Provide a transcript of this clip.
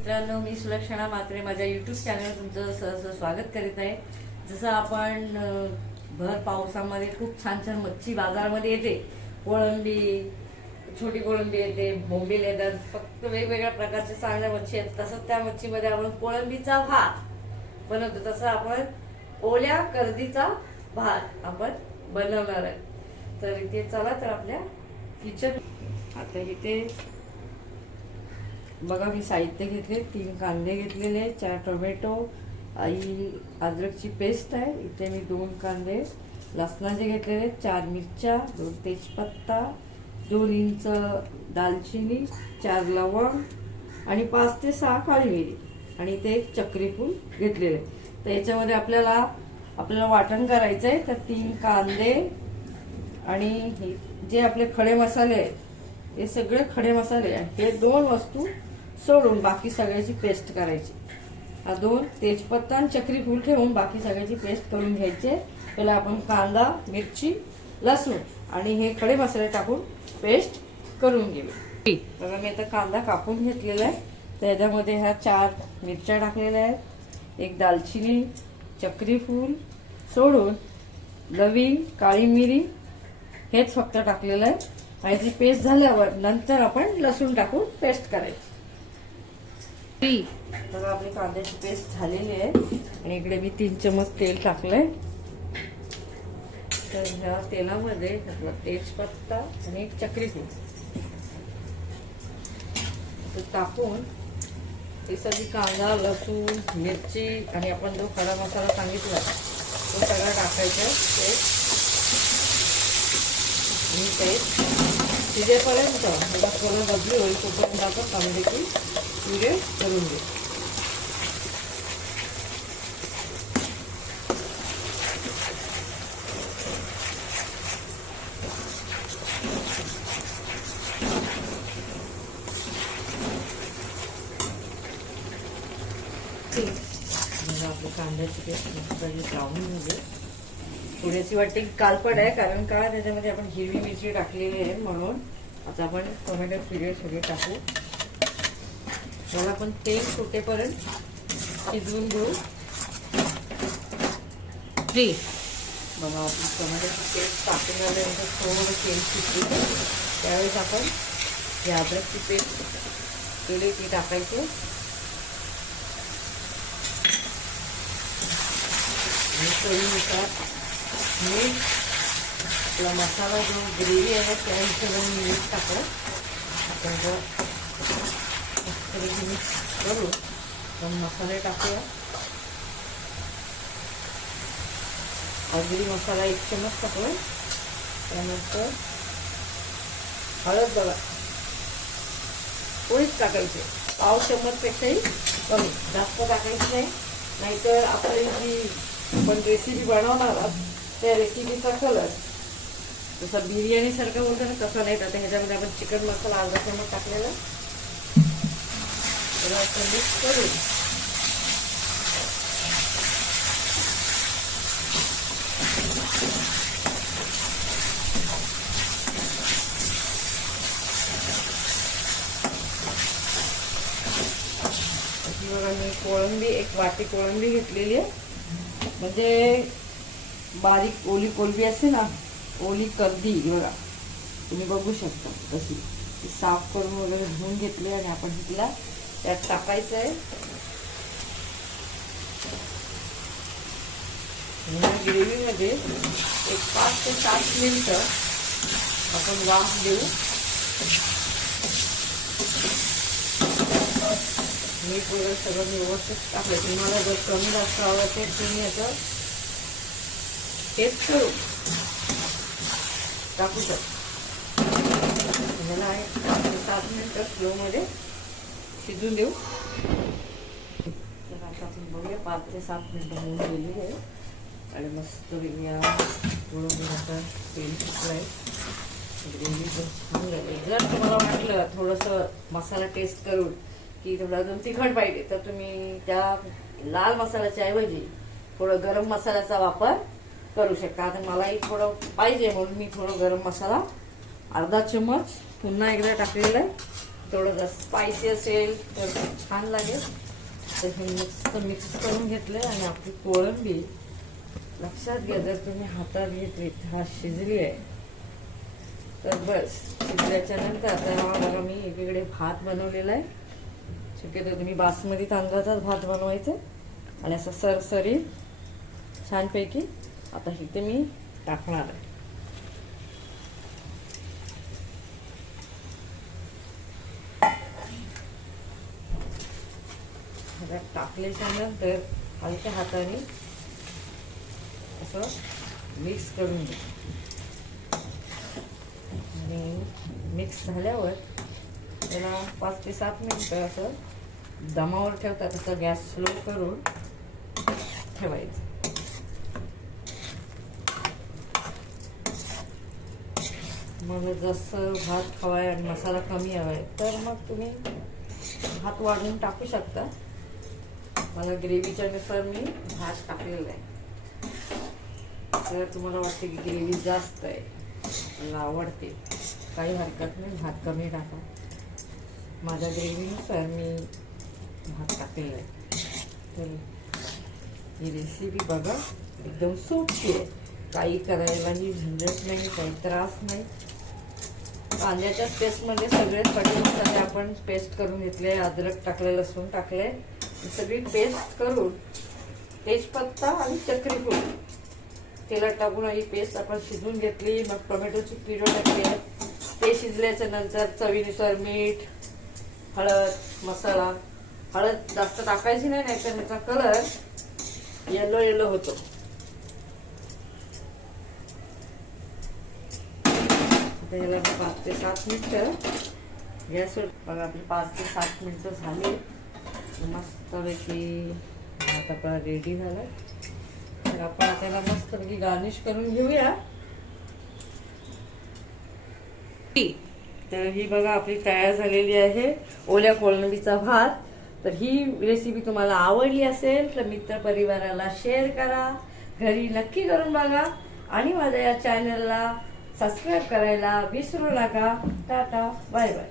मित्रांनो मी सुलक्षणा मात्रे माझ्या यूट्यूब चॅनलवर तुमचं सहज स्वागत करीत आहे. जसं आपण भर पावसामध्ये खूप छान छान मच्छी बाजारामध्ये येते. कोळंबी छोटी कोळंबी येते बोंबील येतात फक्त वेगवेगळ्या प्रकारच्या चांगल्या मच्छी आहेत. तसंच त्या मच्छीमध्ये आपण कोळंबीचा भात बनवतो. तसं आपण ओल्या कर्दीचा भात आपण बनवणार आहे. तर इथे चला तर आपल्या किचन आता इथे बघा मी साहित्य घेतले तीन कांदे घेतलेले चार टोमॅटो आई अद्रकची पेस्ट आहे इथे मी दोन कांदे लसणाचे घेतलेले चार मिरच्या दोन तेजपत्ता दोन इंच दालचिनी चार लवंग आणि पाच ते सहा काळी मिरी. आणि इथे एक चक्रीफूल घेतलेले. तर याच्यामध्ये आपल्याला आपल्याला वाटण करायचं आहे तर तीन कांदे आणि जे आपले खडे मसाले आहेत हे सगळे खडे मसाले आहेत. हे दोन वस्तू सोडून बाकी सगळ्याची पेस्ट करायची. हा दोन तेजपत्ता आणि चक्री फूल ठेवून बाकी सगळ्याची पेस्ट करून घ्यायची. पहिला आपण कांदा मिरची लसूण आणि हे खडे मसाले टाकून पेस्ट करून घेऊ बघा मी आता कांदा कापून घेतलेला आहे. त्याच्यामध्ये ह्या चार मिरच्या टाकलेल्या आहेत. एक दालचिनी चक्री फूल सोडून लविंग काळी मिरी हेच फक्त टाकलेलं आहे. आणि ती पेस्ट झाल्यावर नंतर आपण लसूण टाकून पेस्ट करायची. तर आपली कांद्याची पेस्ट झालेली आहे. आणि इकडे मी तीन चमच तेल टाकलंय. तर ह्या तेलामध्ये आपला तेजपत्ता आणि एक चक्री तर टाकून हे सगळी कांदा लसूण मिरची आणि आपण जो खडा मसाला सांगितला तो सगळा टाकायचा ते आणि ते शिजेपर्यंत बदली होईल तोपर्यंत आपण कांद्याची पिरे करून घेऊ म्हणजे कांद्याची पेस्ट लावून म्हणजे थोडीशी वाटते की कालपड आहे कारण का त्याच्यामध्ये आपण हिरवी मिरची टाकलेली आहे म्हणून. आता आपण टोमॅटो पिरे सगळे टाकू. त्याला आपण तेल सुटेपर्यंत शिजवून घेऊ. फ्री बघा आपली टोमॅटोची पेस्ट टाकून झाल्यानंतर थोडं तेल शिजली त्यावेळेस आपण ही अद्रकची पेस्ट केली ती टाकायची चवीनुसार मीठ आपला मसाला जो ग्रेव्ही आहे त्या हिशोबाने मीठ टाकलं आपण जर मिक्स करू. पण मसाले टाकूया. अगदी मसाला एक चमच टाकला त्यानंतर हळद बघा थोडीच टाकायची. पाव चम्मचपेक्षाही कमी. जास्त टाकायची नाही. नाहीतर आपली जी आपण रेसिपी बनवणार आहोत त्या रेसिपीचा कलर जसा बिर्याणीसारखं बोलतो ना तसं नाही. आता ह्याच्यामध्ये आपण चिकन मसाला अर्धा चमच टाकलेला. त्याला मिक्स करून बघा मी कोळंबी एक वाटी कोळंबी घेतलेली आहे. म्हणजे बारीक ओली कोलबी असते ना ओली कर्दी बघा. तुम्ही बघू शकता तशी. ती साफ करून वगैरे धुवून घेतली आणि आपण तिला त्यात टाकायचं आहे. ग्रेव्हीमध्ये एक पाच ते सात मिनिट आपण वाफ देऊ. मीठ वगैरे सगळं व्यवस्थित टाकलं. तुम्हाला जर कमी जास्त हवं असेल तुम्ही याचं टेस्ट करू. टाकू शकता. मला एक पाच ते सात मिनिटं स्लोमध्ये शिजून देऊ. तर आता आपण बघूया पाच ते सात मिनिटं होऊन आहे. आणि मस्त वेगळ्या थोडं आता तेल सुकलं आहे ग्रेव्ही पण छान झाली जर तुम्हाला वाटलं थोडंसं मसाला टेस्ट करून की थोडं अजून तिखट पाहिजे तर तुम्ही त्या लाल मसाल्याच्या ऐवजी थोडं गरम मसाल्याचा वापर करू शकता. आता मलाही थोडं पाहिजे म्हणून मी थोडं गरम मसाला अर्धा चम्मच पुन्हा एकदा टाकलेला आहे. थोडं स्पायसी असेल तर छान लागेल. तर हे मस्त मिक्स करून घेतलं आणि आपली कोळंबी लक्षात घ्या जर तुम्ही हातात घेतली हा शिजली आहे. तर बस शिजल्याच्या नंतर आता बघा मी एकीकडे भात बनवलेला आहे. शक्यतो तुम्ही बासमती तांदळाचाच भात बनवायचा. आणि असं सरसरी छानपैकी आता इथे मी टाकणार आहे. त्यात टाकल्याच्या नंतर हलक्या हाताने असं मिक्स करून घे. आणि मिक्स झाल्यावर त्याला पाच ते सात मिनिटं असं दमावर ठेवतात असं गॅस स्लो करून ठेवायचं. मग जसं भात हवाय आणि मसाला कमी हवा आहे तर मग तुम्ही भात वाढवून टाकू शकता. मला ग्रेव्हीच्या नुसार मी भात टाकलेला आहे. तर तुम्हाला वाटते की ग्रेव्ही जास्त आहे. मला आवडते. काही हरकत नाही भात कमी टाका. माझ्या ग्रेव्हीनुसार मी भात टाकलेला आहे. तर ही रेसिपी बघा एकदम सोपी आहे. काही करायलाही झंझट नाही काही त्रास नाही. कांद्याच्या पेस्टमध्ये सगळे खडे मसाले आपण पेस्ट करून घेतले अद्रक टाकले लसूण टाकले सगळी पेस्ट करून तेजपत्ता आणि चक्री तेलात टाकून ही पेस्ट आपण शिजून घेतली मग टोमॅटोची पिढं टाकली. ते शिजल्याच्या नंतर चवीनुसार मीठ हळद मसाला. हळद जास्त टाकायची नाही नाही त्याचा कलर येलो येलो होतो. याला पाच ते सात मिनटं. गॅसवर बघा आपली पाच ते सात मिनटं झाली. मस्तपैकी आता आपला रेडी झाला तर आपण त्याला मस्तपैकी गार्निश करून घेऊया. तर ही बघा आपली तयार झालेली आहे ओल्या कोळंबीचा भात. तर ही रेसिपी तुम्हाला आवडली असेल तर मित्र परिवाराला शेअर करा. घरी नक्की करून बघा. आणि माझ्या या चॅनलला सबस्क्राईब करायला विसरू नका. Tata bye bye